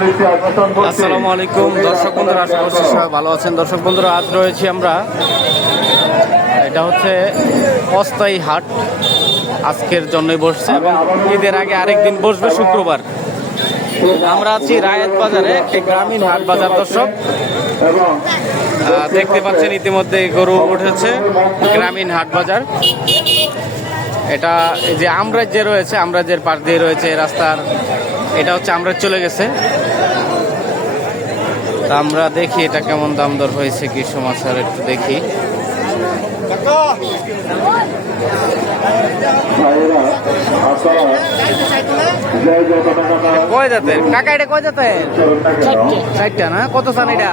আসসালামু আলাইকুম। দর্শক বন্ধুরা আশা করছি সবাই ভালো আছেন। দর্শক বন্ধুরা আজ রয়েছি আমরা। এটা হচ্ছে অস্থায়ী হাট। আজকের জন্যই বসছে এবং ঈদের আগে আরেক দিন বসবে শুক্রবার। আমরা আছি রায়েত বাজারে একটি গ্রামীণ হাট বাজার দর্শক। দেখতে পাচ্ছেন ইতিমধ্যে গরু উঠেছে গ্রামীণ হাট বাজার। এটা যে আমরাজ যে রয়েছে আমরাজের পাশ দিয়ে রয়েছে রাস্তার এটা হচ্ছে আমরা চলে গেছে। তা আমরা দেখি এটা কেমন দাম দর হয়েছে কি সমাচার একটু দেখি। কাকা, এটা চারটা না? কত এটা?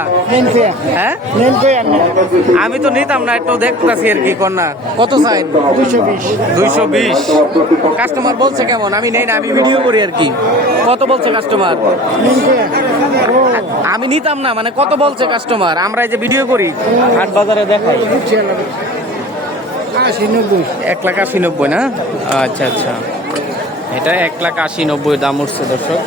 হ্যাঁ? আমি তো নিতাম না, একটু দেখতেছি আর কি, কন্যা। কত চাই দুইশো বিশ। কাস্টমার বলছে কেমন? আমি নেই না, আমি ভিডিও করি আর কি। কত বলছে কাস্টমার আমি নিতাম না মানে কত বলছে কাস্টমার আমরা এই যে ভিডিও করি হাট বাজারে দেখাই। এক লাখ আশি নব্বই না? আচ্ছা আচ্ছা। এটা এক লাখ আশি নব্বই দাম উঠছে দর্শক।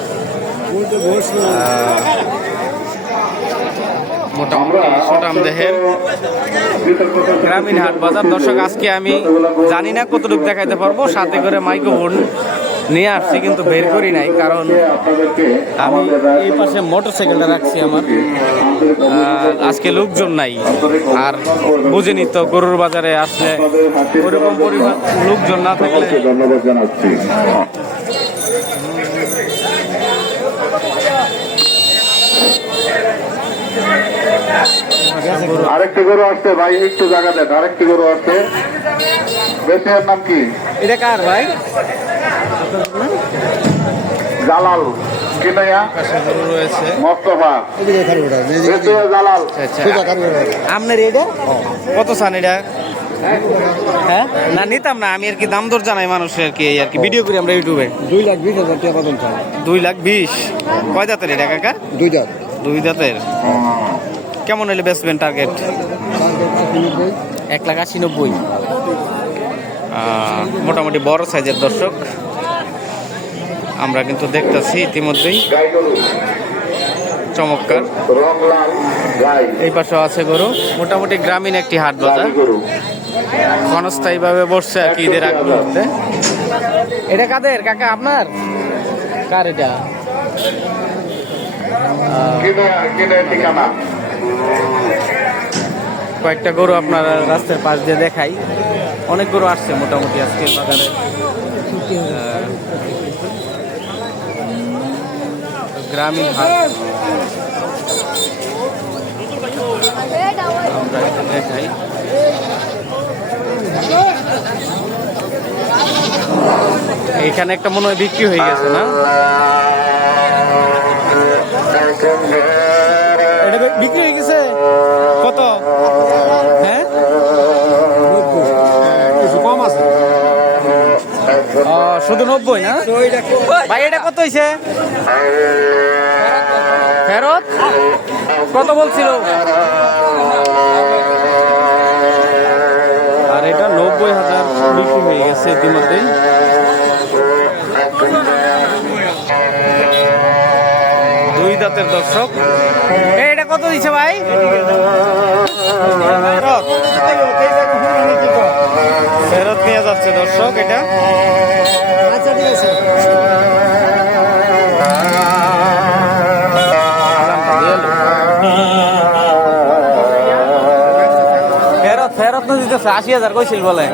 মোটামুটি সুটাম দেহের গ্রামীণ হাট বাজার। দর্শক আজকে আমি জানি না কতটুকু দেখাইতে পারব। সাথে করে মাইক্রোফোন নিয়ে আসছি কিন্তু বের করি নাই কারণ আমি এই পাশে মোটর সাইকেলটা রাখছি আমার। আহ, আজকে লোকজন নাই আর বুঝিনি তো গরুর বাজারে আসলে ওরকম পরিমাণ লোকজন না থাকলে ধন্যবাদ জানাচ্ছি। আরেকটি গরু আসছে ভাই একটু জায়গা দেন আরেকটি গরু আসছে। বেশির নাম কি? এটা কার ভাই? জালাল আপনার এটা কত চান এটা হ্যাঁ? না নিতাম না আমি আর কি দাম দর জানাই মানুষের আর কি এই আর কি। ভিডিও করি আমরা ইউটিউবে। দুই লাখ বিশ হাজার টাকা পাবেন স্যার দুই লাখ বিশ? কয় দাঁতের এটা কাকা? দুই দুই দাঁতের? কেমন হলে বেচবেন টার্গেট এক লাখ আশি নব্বই। মোটামুটি বড় সাইজের দর্শক। আমরা কিন্তু দেখতেছি ইতিমধ্যেই। চমৎকার। এই পাশে আছে গরু। মোটামুটি গ্রামীণ একটি হাট বাজার। ক্ষণস্থায়ীভাবে বসছে আর কি ঈদের আগ মুহূর্তে। এটা কাদের? কাকা, আপনার? কার এটা? কয়েকটা গরু আপনার রাস্তার পাশ দিয়ে দেখাই। অনেক গরু আসছে মোটামুটি আজকে বাজারে। গ্রামীণ হাট। আমরা একটু দেখাই। এইখানে একটা মনে হয় বিক্রি হয়ে গেছে না? এটা বিক্রি হয়ে গেছে? কত? হ্যাঁ? কম আছে। শুধু নব্বই না? ভাই এটা কত হয়েছে ফেরত? কত বলছিল? আর এটা নব্বই হাজার বিক্রি হয়ে গেছে ইতিমধ্যেই দুই দাঁতের দর্শক। এটা কত দিছে ভাই? ফেরত। ফেরত নিয়ে যাচ্ছে দর্শক এটা। দিতেছে আশি হাজার কইছিল বলে।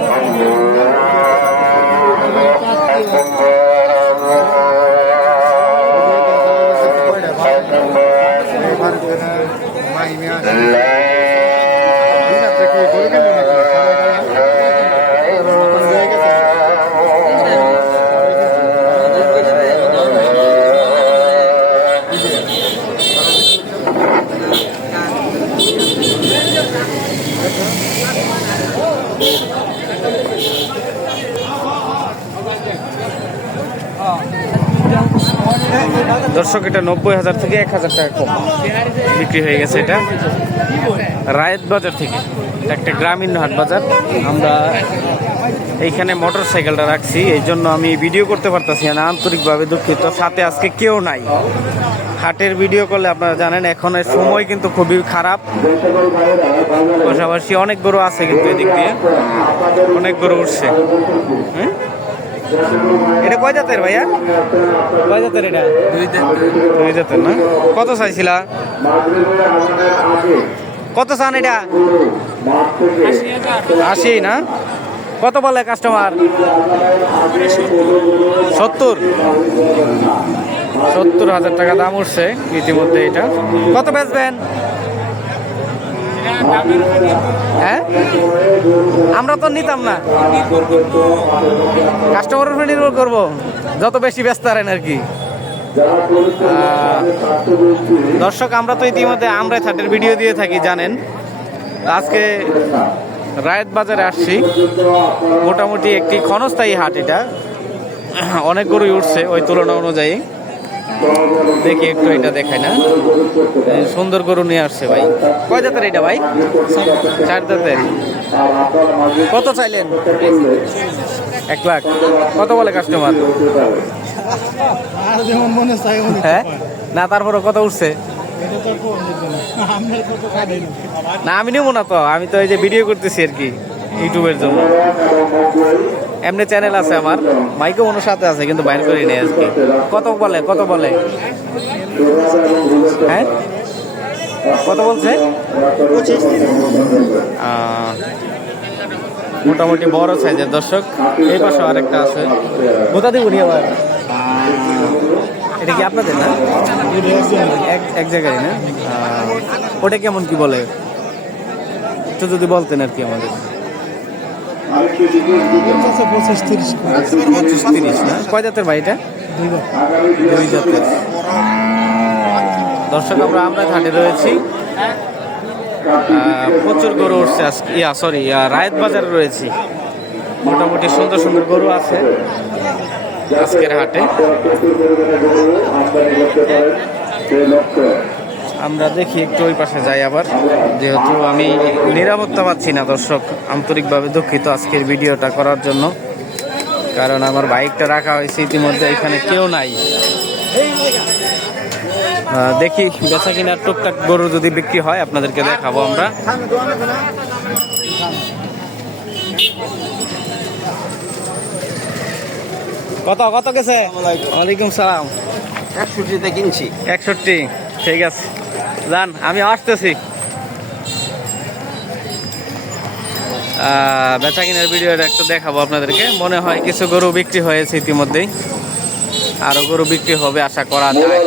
দর্শক, এটা নব্বই হাজার থেকে এক হাজার টাকা কম বিক্রি হয়ে গেছে এটা। রায়েত বাজার থেকে একটা গ্রামীণ হাট বাজার। আমরা এইখানে মোটর সাইকেলটা রাখছি, এই জন্য আমি ভিডিও করতে পারতেছি না, আন্তরিকভাবে দুঃখিত। সাথে আজকে কেউ নাই। হাটের ভিডিও করলে আপনারা জানেন এখন সময় কিন্তু খুবই খারাপ। পাশাপাশি অনেক গরু আছে কিন্তু এদিক দিয়ে। অনেক গরু উঠছে? এটা কয় জাতের ভাইয়া? কয় জাতের এটা? দুই জাতের। না? কত চাইছিলা? কত চান এটা? আশি না? কত বলে কাস্টমার সত্তর। সত্তর হাজার টাকা দাম উঠছে ইতিমধ্যে এটা। কত বেচবেন? হ্যাঁ? আমরা তো নিতাম না। কাস্টমারের উপর নির্ভর করব। যত বেশি ব্যস্ত পারেন আর কি। দর্শক, আমরা তো ইতিমধ্যে আমরা থার্টের ভিডিও দিয়ে থাকি, জানেন। আজকে রায়ত বাজারে আসছি। মোটামুটি একটি ক্ষণস্থায়ী হাট এটা। অনেক গরুই উঠছে ওই তুলনা অনুযায়ী। দেখি একটু এটা দেখায় না। সুন্দর গরু নিয়ে আসছে ভাই। কয় জাতের এটা ভাই? চার জাতের। কত চাইলেন? এক লাখ। কত বলে কাস্টমার হ্যাঁ? না তারপরে কত উঠছে? না, আমি নেব না তো। আমি তো এই যে ভিডিও করতেছি আর কি ইউটিউবের জন্য। এমনি চ্যানেল আছে আমার। মাইকও মনে সাথে আছে, কিন্তু বাইর করি নেই আজকে। কত বলে কত বলে? হ্যাঁ? কত বলছে? মোটামুটি বড় সাইজের দর্শক। এই পাশে আরেকটা আছে। কোথা দিব নি আবার এটা কি আপনাদের না? এক এক জায়গায় না? ওটা কেমন কি বলে? একটু যদি বলতেন আর কি আমাদের। পঁচিশ তিরিশ দুই দর্শক, আমরা আমরা ঘাটে রয়েছি। প্রচুর গরু উঠছে ইয়া সরি রায়ত বাজারে রয়েছি। মোটামুটি সুন্দর সুন্দর গরু আছে আজকের হাটে। আমরা দেখি একটু ওই পাশে যাই আবার। যেহেতু আমি নিরাপত্তা পাচ্ছি না দর্শক। আন্তরিকভাবে দুঃখিত আজকের ভিডিওটা করার জন্য। কারণ আমার বাইকটা রাখা হয়েছে ইতিমধ্যে এখানে কেউ নাই। দেখি বেচা কিনার টুকটাক গরু যদি বিক্রি হয় আপনাদেরকে দেখাবো আমরা। কত কত গেছে? ওয়ালাইকুম সালাম। একষট্টিতে কিনছি। একষট্টি ঠিক আছে। যান আমি আসতেছি। বেচা কিনার ভিডিওটা একটু দেখাবো আপনাদেরকে। মনে হয় কিছু গরু বিক্রি হয়েছে ইতিমধ্যেই। আরও গরু বিক্রি হবে, আশা করা যায়।